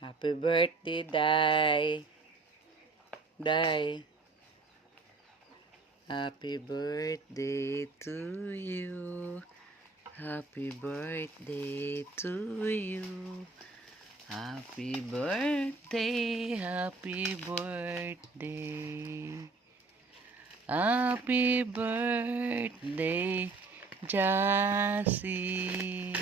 Happy birthday, Day. Day. Happy birthday to you. Happy birthday to you. Happy birthday, happy birthday. Happy birthday, Jassy.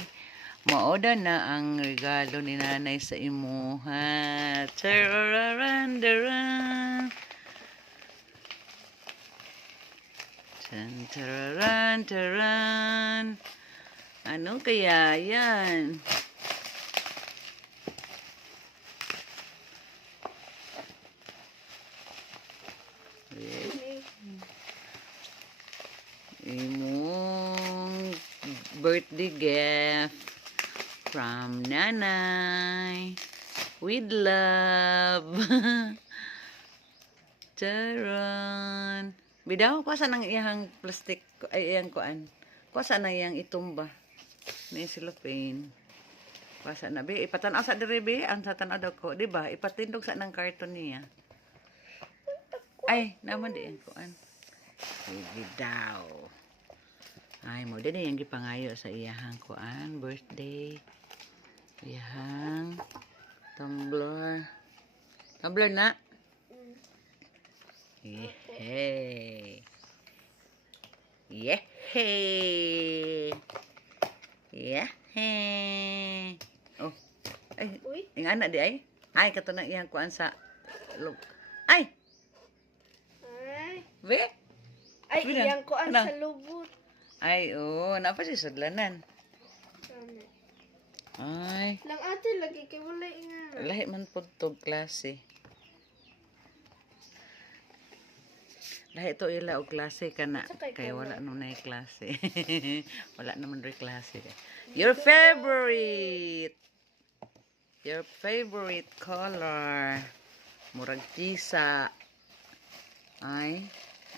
Maoda na ang regalo ni nanay sa imuha. Tararandaran. Tararan, taran. Ano kaya yan? Imong birthday gift from nanay with love. Charon. Bidaw, kuha saan ang iyang plastic, ay iyang kuan. Kuha saan ang iyang itumba. May cellophane. Kuha saan na, be. Ipatanaw sa diri, be. Ang satanaw daw ko. Diba? Ipatindog sa ng karton niya. Ay, naman di yung kuan. Sige daw. Ay, mo din yung gipangayo sa iyahang kuan. Birthday. Iyahang tumbler. Tumbler na. Yehey. Yehey. Yehey. Oh. Ay, yung anak di ay. Ay, kato na iyang kuan sa loob. Ay! Be? Ay, Be na. iyang kuan Ano? sa lubot. Ay, oo. Napa si sudlanan. Ay. Lang ate, lagi kay wala nga. Lahi man po to klase. Lahi to ila og klase kana. Kaya wala nung na klase. Wala naman rin klase. Your favorite. Your favorite color. Murag tisa. Ay.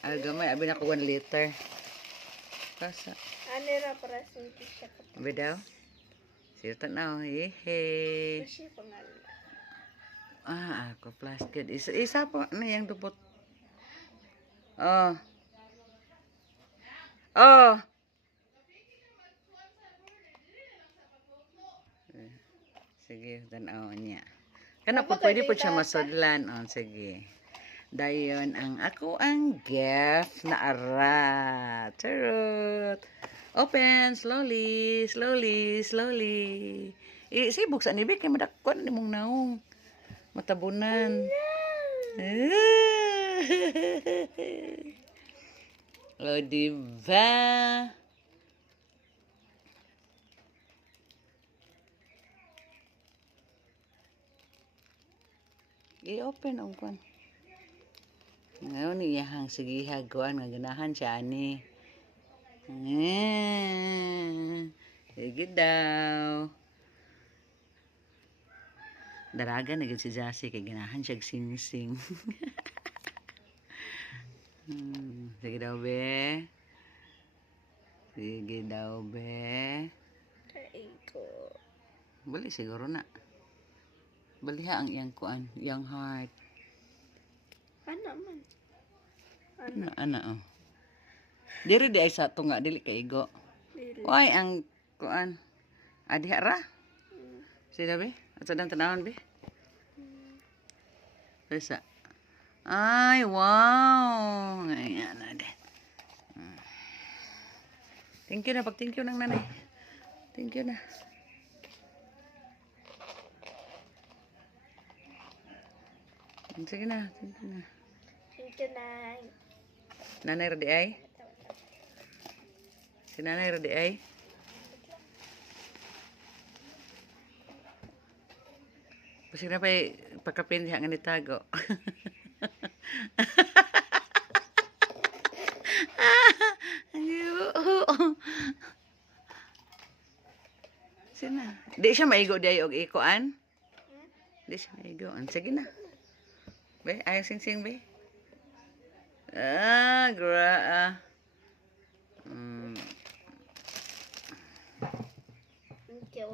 Ay, gamay. Abi na ko 1 liter. Kasa. Anira para sa siya ka. Abi daw. Siya tanaw. Hehe. Siya pangalan. Ako plastic. Isa po na yung dupot. Oh. Oh. Sige, tanaw niya. Kana po pwede po siya masudlan. Oh, sige. Dayon ang ako ang gift na ara. Charot. Open slowly, slowly, slowly. Si buksan ni Bik kay madakon ni mong naong. Matabunan. Oh, diba? I-open ang kwan. Ngayon iyahang sige haguan nga ganahan siya ani. Sige daw. Daraga na gid si Jassy kay ganahan siya sing-sing. Sige daw be. Sige daw be. Kaiko. Bali siguro na. Baliha ang iyang kuan, iyang heart. Ana man. Ana oh. Diri di ay sa tunga dili kay igo. Kuay ang kuan. Adiha ra. Sila be? At sa tanawon be? Pesa. Ay, wow. Ayan na din. Thank you na. Pag-thank you ng nanay. Thank you na. Sige na. Thank you na. Thank you, Nay. Nanay Rodi ay? Si Nanay Rodi ay? Kasi na pa'y pagkapin diha nga nitago. Sina? Di siya maigo di ay og ikoan? Di siya maigo. Sige na. Be, ayaw sing-sing be. Thank you,